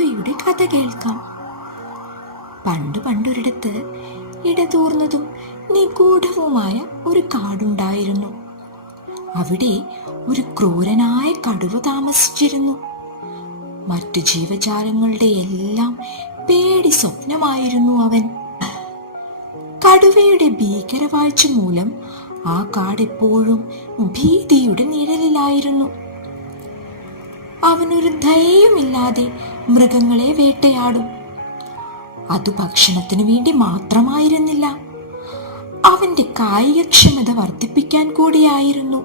കടുവയുടെ കഥ കേൾക്കാം. പണ്ടൊരിടത്ത് ഇടതൂർന്നതും നിഗൂഢവുമായ ഒരു കാടുണ്ടായിരുന്നു. അവിടെ ഒരു ക്രൂരനായ കടുവ താമസിച്ചിരുന്നു. മറ്റു ജീവജാലങ്ങളുടെ എല്ലാം പേടി സ്വപ്നമായിരുന്നു അവൻ. കടുവയുടെ ഭീകരവാഴ്ച മൂലം ആ കാടെപ്പോഴും ഭീതിയുടെ നിഴലിലായിരുന്നു. അവനൊരു ദയയുമില്ലാതെ മൃഗങ്ങളെ വേട്ടയാടും. അത് ഭക്ഷണത്തിനു വേണ്ടി മാത്രമായിരുന്നില്ല, അവന്റെ കായികക്ഷമത വർദ്ധിപ്പിക്കാൻ കൂടിയായിരുന്നു.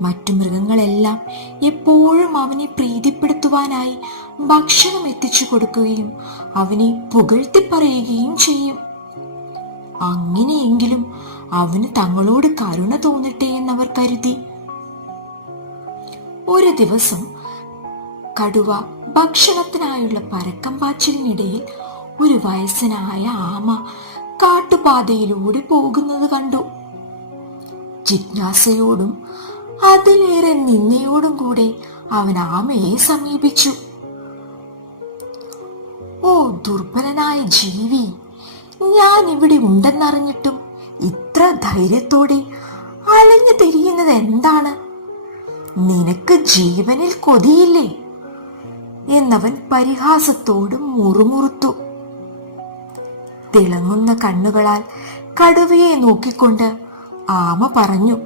മറ്റു മൃഗങ്ങളെല്ലാം എപ്പോഴും അവനെ പ്രീതിപ്പെടുത്തുവാനായി ഭക്ഷണം എത്തിച്ചു കൊടുക്കുകയും അവനെ പുകഴ്ത്തി പറയുകയും ചെയ്യും. അങ്ങനെയെങ്കിലും അവന് തങ്ങളോട് കരുണ തോന്നട്ടെ എന്നവർ കരുതി. ഒരു ദിവസം കടുവ ഭക്ഷണത്തിനായുള്ള പരക്കം പാച്ചിലിനിടയിൽ ഒരു വയസ്സനായ ആമ കാട്ടുപാതയിലൂടെ പോകുന്നത് കണ്ടു. ജിജ്ഞാസയോടും അതിലേറെ നിന്നയോടും കൂടെ അവൻ ആമയെ സമീപിച്ചു. "ഓ ദുർബലനായ ജീവി, ഞാൻ ഇവിടെ ഉണ്ടെന്നറിഞ്ഞിട്ടും ഇത്ര ധൈര്യത്തോടെ അലഞ്ഞു തിരിയുന്നത് എന്താണ്? നിനക്ക് ജീവനിൽ കൊതിയില്ലേ?" എന്നവൻ പരിഹാസത്തോടും മുറുമുറുത്തു. തിളങ്ങുന്ന കണ്ണുകളാൽ കടുവയെ നോക്കിക്കൊണ്ട് ആമ പറഞ്ഞു,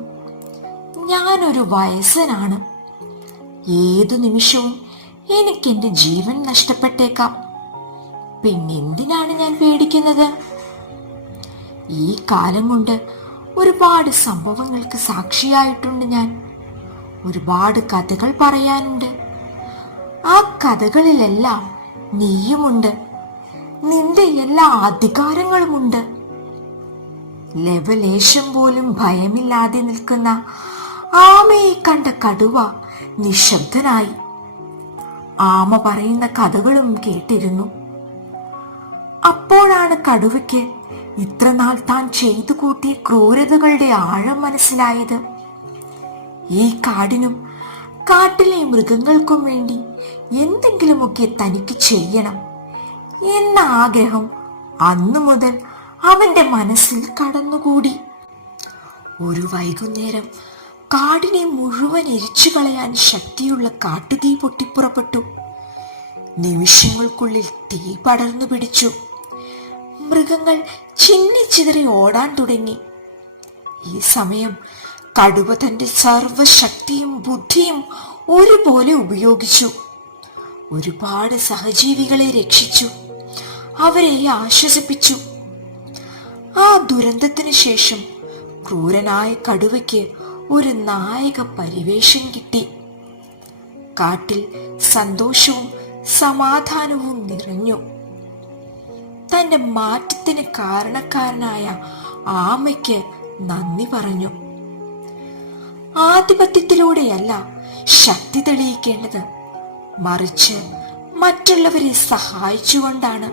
"ഞാനൊരു വയസ്സനാണ്. ഏതു നിമിഷവും എനിക്കെന്റെ ജീവൻ നഷ്ടപ്പെട്ടേക്കാം. പിന്നെന്തിനാണ് ഞാൻ പേടിക്കുന്നത്? ഈ കാലം കൊണ്ട് ഒരുപാട് സംഭവങ്ങൾക്ക് സാക്ഷിയായിട്ടുണ്ട് ഞാൻ. ഒരുപാട് കഥകൾ പറയാനുണ്ട്. ആ കഥകളിലെല്ലാം നീയുമുണ്ട്. നിന്റെ എല്ലാ അധികാരങ്ങളുമുണ്ട്." ലവലേശം പോലും ഭയമില്ലാതെ നിൽക്കുന്ന ആമയെ കണ്ട കടുവ നിശബ്ദനായി. ആമ പറയുന്ന കഥകളും കേട്ടിരുന്നു. അപ്പോഴാണ് കടുവയ്ക്ക് ഇത്രനാൾ താൻ ചെയ്തു കൂട്ടിയ ക്രൂരതകളുടെ ആഴം മനസ്സിലായത്. ഈ കാടിനും കാട്ടിലെ മൃഗങ്ങൾക്കും വേണ്ടി എന്തെങ്കിലുമൊക്കെ തനിക്ക് ചെയ്യണം എന്ന ആഗ്രഹം അന്നു മുതൽ അവന്റെ മനസ്സിൽ കടന്നുകൂടി. ഒരു വൈകുന്നേരം കാടിനെ മുഴുവൻ എരിച്ചു കളയാൻ ശക്തിയുള്ള കാട്ടുതീ പൊട്ടിപ്പുറപ്പെട്ടു. നിമിഷങ്ങൾക്കുള്ളിൽ തീ പടർന്നു പിടിച്ചു. മൃഗങ്ങൾ ചിന്നിച്ചിതറി ഓടാൻ തുടങ്ങി. ഈ സമയം കടുവ തന്റെ സർവശക്തിയും ബുദ്ധിയും ഒരുപോലെ ഉപയോഗിച്ചു. ഒരുപാട് സഹജീവികളെ രക്ഷിച്ചു, അവരെ ആശ്വസിപ്പിച്ചു. ആ ദുരന്തത്തിന് ശേഷം ക്രൂരനായ കടുവയ്ക്ക് ഒരു നായക പരിവേഷം കിട്ടി. കാട്ടിൽ സന്തോഷവും സമാധാനവും നിറഞ്ഞു. തന്റെ മാറ്റത്തിന് കാരണക്കാരനായ ആമയ്ക്ക് നന്ദി പറഞ്ഞു. ആധിപത്യത്തിലൂടെയല്ല ശക്തി തെളിയിക്കേണ്ടത്, മറിച്ച് മറ്റുള്ളവരെ സഹായിച്ചുകൊണ്ടാണ്.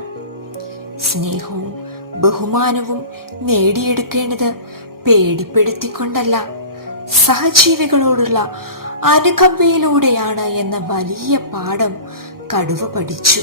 സ്നേഹവും ബഹുമാനവും നേടിയെടുക്കേണ്ടത് പേടിപ്പെടുത്തിക്കൊണ്ടല്ല, സഹജീവികളോടുള്ള അനുകമ്പയിലൂടെയാണ് എന്ന വലിയ പാഠം കടുവ പഠിച്ചു.